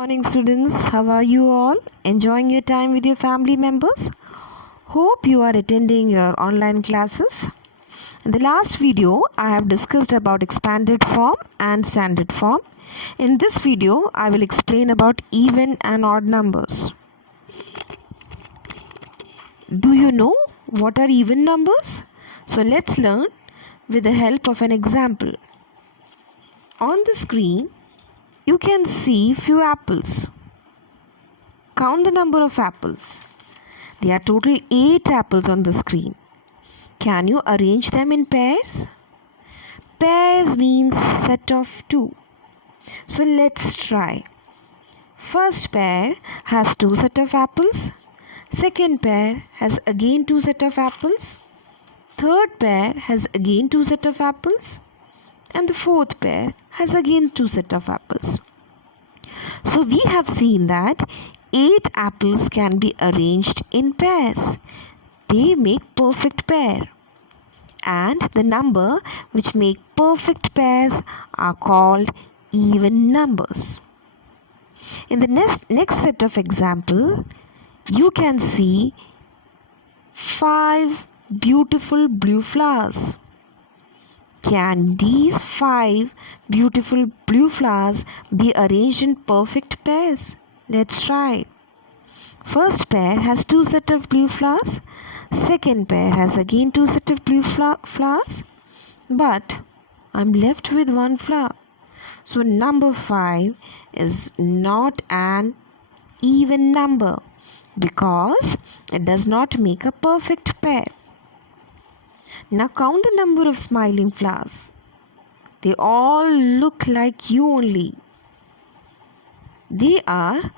Morning students, how are you all? Enjoying your time with your family members? Hope you are attending your online classes. In the last video, I have discussed about expanded form and standard form. In this video, I will explain about even and odd numbers. Do you know what are even numbers? So let's learn with the help of an example. On the screen, you can see few apples. Count the number of apples. There are total 8 apples on the screen. Can you arrange them in pairs? Pairs means set of 2. So let's try. First pair has 2 set of apples. Second pair has again 2 set of apples. Third pair has again 2 set of apples. And the fourth pair has again 2 set of apples. So we have seen that 8 apples can be arranged in pairs. They make perfect pair. And the number which make perfect pairs are called even numbers. In the next set of example, you can see 5 beautiful blue flowers. Can these 5 beautiful blue flowers be arranged in perfect pairs? Let's try. First pair has 2 set of blue flowers. Second pair has again 2 set of blue flowers. But I'm left with 1 flower. So number 5 is not an even number because it does not make a perfect pair. Now count the number of smiling flowers. They all look like you only. They are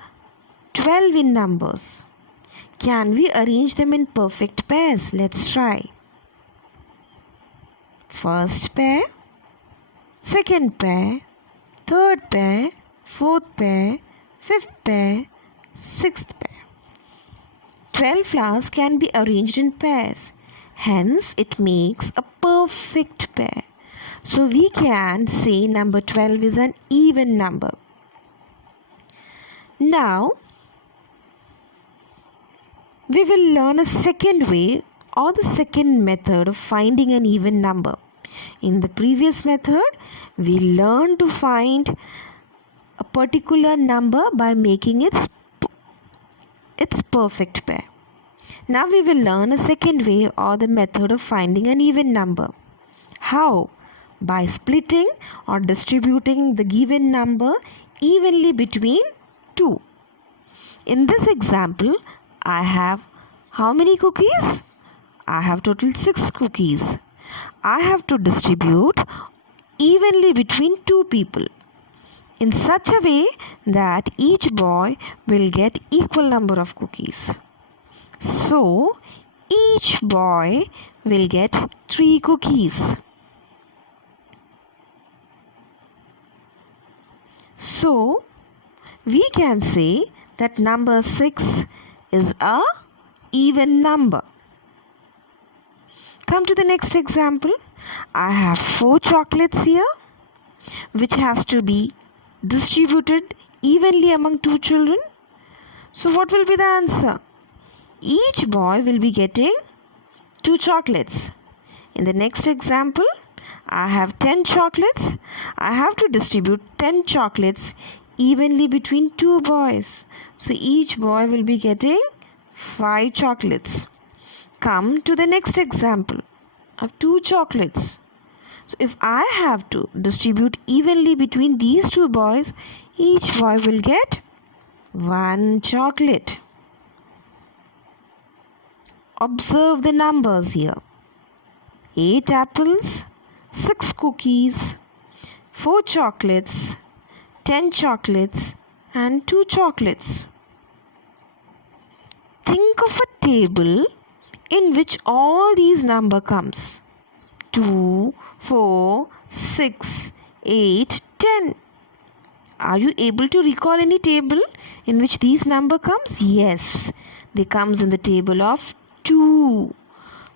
12 in numbers. Can we arrange them in perfect pairs? Let's try. First pair, second pair, third pair, fourth pair, fifth pair, sixth pair. 12 flowers can be arranged in pairs. Hence, it makes a perfect pair. So, we can say number 12 is an even number. Now, we will learn a second way or the second method of finding an even number. In the previous method, we learned to find a particular number by making its perfect pair. Now we will learn a second way or the method of finding an even number. How? By splitting or distributing the given number evenly between 2. In this example, I have how many cookies? I have total 6 cookies. I have to distribute evenly between 2 people in such a way that each boy will get equal number of cookies. So, each boy will get 3 cookies. So, we can say that number 6 is a even number. Come to the next example. I have 4 chocolates here, which has to be distributed evenly among 2 children. So, what will be the answer? Each boy will be getting 2 chocolates. In the next example, I have 10 chocolates. I have to distribute 10 chocolates evenly between 2 boys. So each boy will be getting 5 chocolates. Come to the next example. I have 2 chocolates. So if I have to distribute evenly between these 2 boys, each boy will get 1 chocolate. Observe the numbers here. 8 apples, 6 cookies, 4 chocolates, 10 chocolates and 2 chocolates. Think of a table in which all these number comes. 2, 4, 6, 8, 10. Are you able to recall any table in which these number comes? Yes, they comes in the table of 2.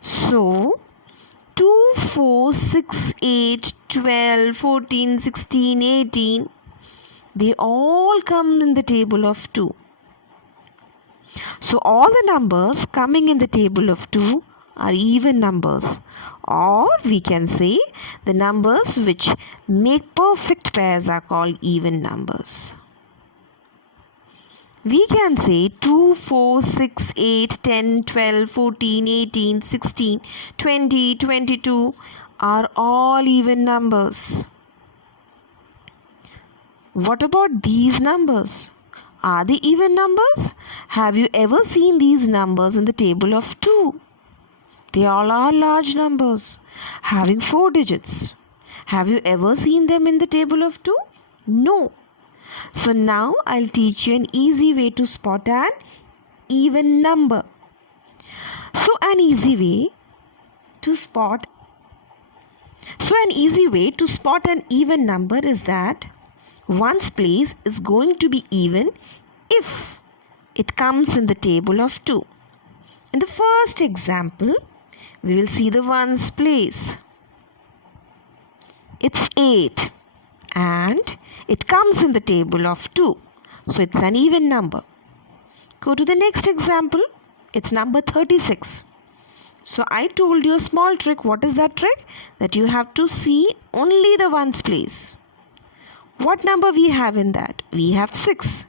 So, 2, 4, 6, 8, 12, 14, 16, 18. They all come in the table of 2. So all the numbers coming in the table of 2 are even numbers, or we can say the numbers which make perfect pairs are called even numbers. We can say 2, 4, 6, 8, 10, 12, 14, 18, 16, 20, 22 are all even numbers. What about these numbers? Are they even numbers? Have you ever seen these numbers in the table of 2? They all are large numbers having 4 digits. Have you ever seen them in the table of 2? No. So now I'll teach you an easy way to spot an even number. So an easy way to spot an even number is that one's place is going to be even if it comes in the table of 2. In the first example, we will see the ones place. It's 8 and it comes in the table of 2. So it's an even number. Go to the next example. It's number 36. So I told you a small trick. What is that trick? That you have to see only the ones place. What number we have in that? We have 6.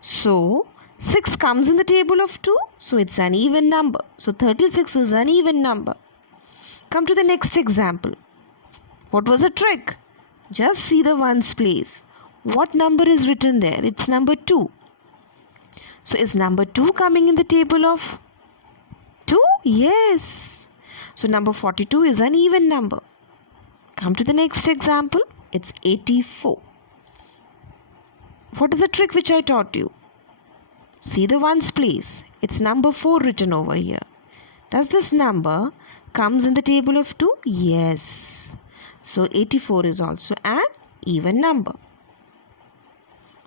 So 6 comes in the table of 2. So it's an even number. So 36 is an even number. Come to the next example. What was the trick? Just see the ones place. What number is written there? It's number 2. So is number 2 coming in the table of 2? Yes. So number 42 is an even number. Come to the next example. It's 84. What is the trick which I taught you? See the ones place. It's number 4 written over here. Does this number comes in the table of 2? Yes. So 84 is also an even number.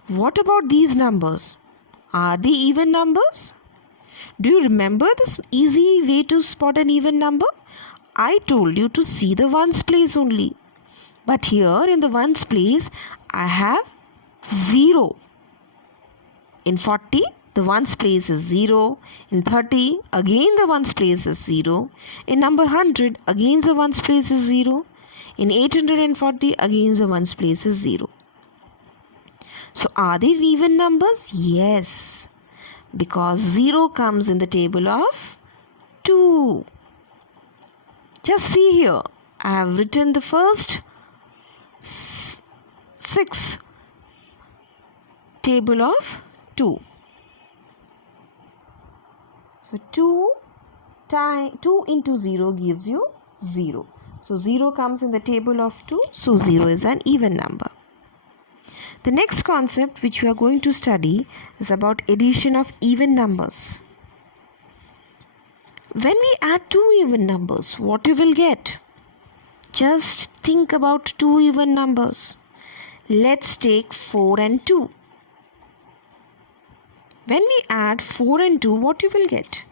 What about these numbers? Are they even numbers? Do you remember this easy way to spot an even number? I told you to see the ones place only. But here in the ones place, I have 0. In 40, the ones place is 0. In 30, again the ones place is 0. In number 100, again the ones place is 0. In 840, again the ones place is 0. So are they even numbers? Yes. Because 0 comes in the table of 2. Just see here. I have written the first 6 table of 2. So 2 into 0 gives you 0. So 0 comes in the table of 2. So 0 is an even number. The next concept which we are going to study is about addition of even numbers. When we add 2 even numbers, what you will get? Just think about 2 even numbers. Let's take 4 and 2. When we add 4 and 2, what you will get?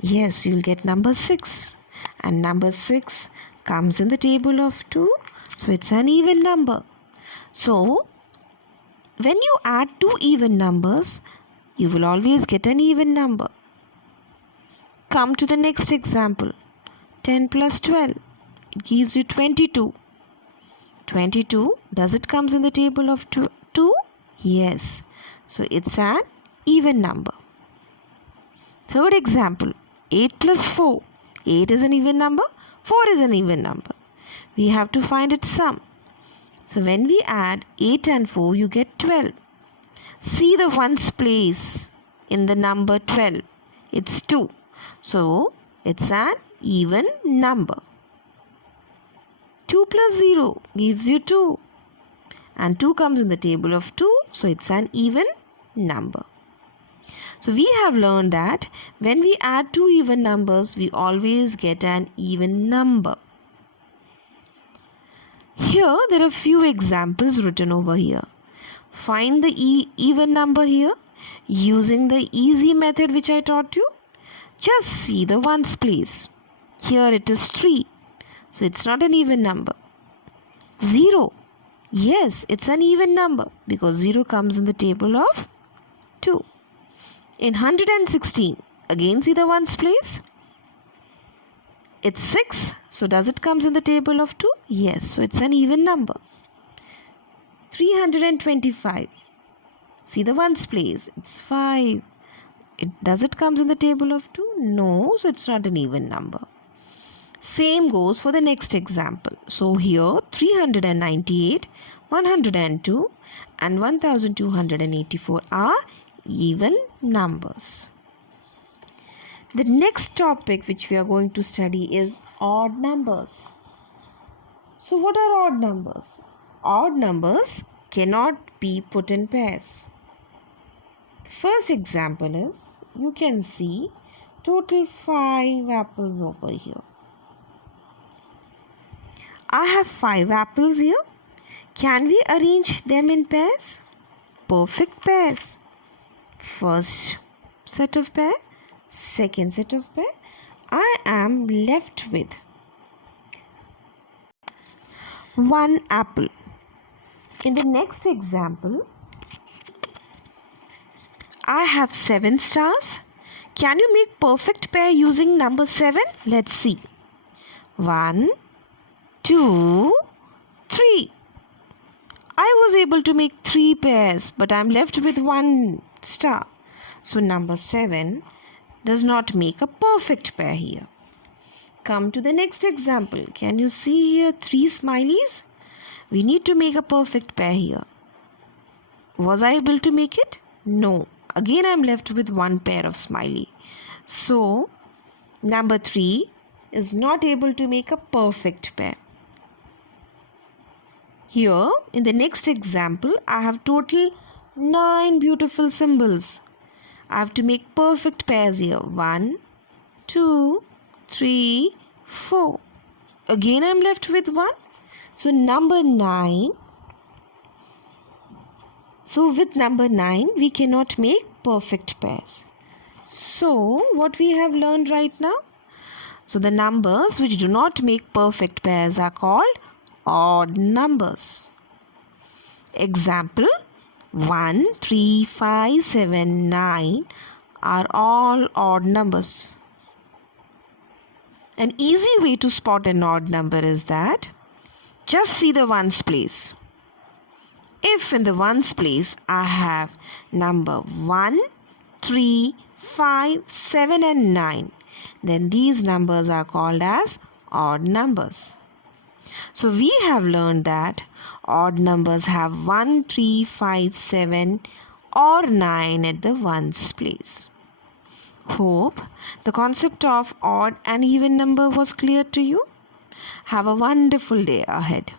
Yes, you will get number 6. And number 6 comes in the table of 2. So it's an even number. So when you add 2 even numbers, you will always get an even number. Come to the next example. 10 plus 12. It gives you 22. 22, does it comes in the table of 2? Yes. So it's an even number. Third example. 8 plus 4. 8 is an even number. 4 is an even number. We have to find its sum. So when we add 8 and 4, you get 12. See the ones place in the number 12. It's 2. So it's an even number. 2 plus 0 gives you 2. And 2 comes in the table of 2. So it's an even number. So we have learned that when we add 2 even numbers, we always get an even number. Here there are few examples written over here. Find the even number here using the easy method which I taught you. Just see the ones place. Here it is 3. So it's not an even number. 0. Yes, it's an even number because 0 comes in the table of 2. In 116, again see the ones place. It's 6. So does it comes in the table of 2? Yes, so it's an even number. 325. See the ones place. It's 5. Does it comes in the table of 2? No, so it's not an even number. Same goes for the next example. So here 398, 102 and 1284 are even numbers. The next topic which we are going to study is odd numbers. So what are odd numbers? Odd numbers cannot be put in pairs. First example is, you can see total 5 apples over here. I have 5 apples here. Can we arrange them in pairs? Perfect pairs. First set of pair, second set of pair. I am left with 1 apple. In the next example, I have 7 stars. Can you make perfect pair using number 7? Let's see. 1, 2, 3. I was able to make 3 pairs, but I am left with 1 star. So number 7 does not make a perfect pair here. Come to the next example. Can you see here 3 smileys? We need to make a perfect pair here. Was I able to make it? No. Again I am left with 1 pair of smiley. So number 3 is not able to make a perfect pair. Here in the next example, I have total 9 beautiful symbols. I have to make perfect pairs here. 1, 2, 3, 4. Again I am left with 1. So number 9. So with number 9 we cannot make perfect pairs. So what we have learned right now? So the numbers which do not make perfect pairs are called odd numbers. Example, 1, 3, 5, 7, 9 are all odd numbers. An easy way to spot an odd number is that just see the ones place. If in the ones place I have number 1, 3, 5, 7 and 9, then these numbers are called as odd numbers. So we have learned that odd numbers have 1, 3, 5, 7 or 9 at the ones place. Hope the concept of odd and even number was clear to you. Have a wonderful day ahead.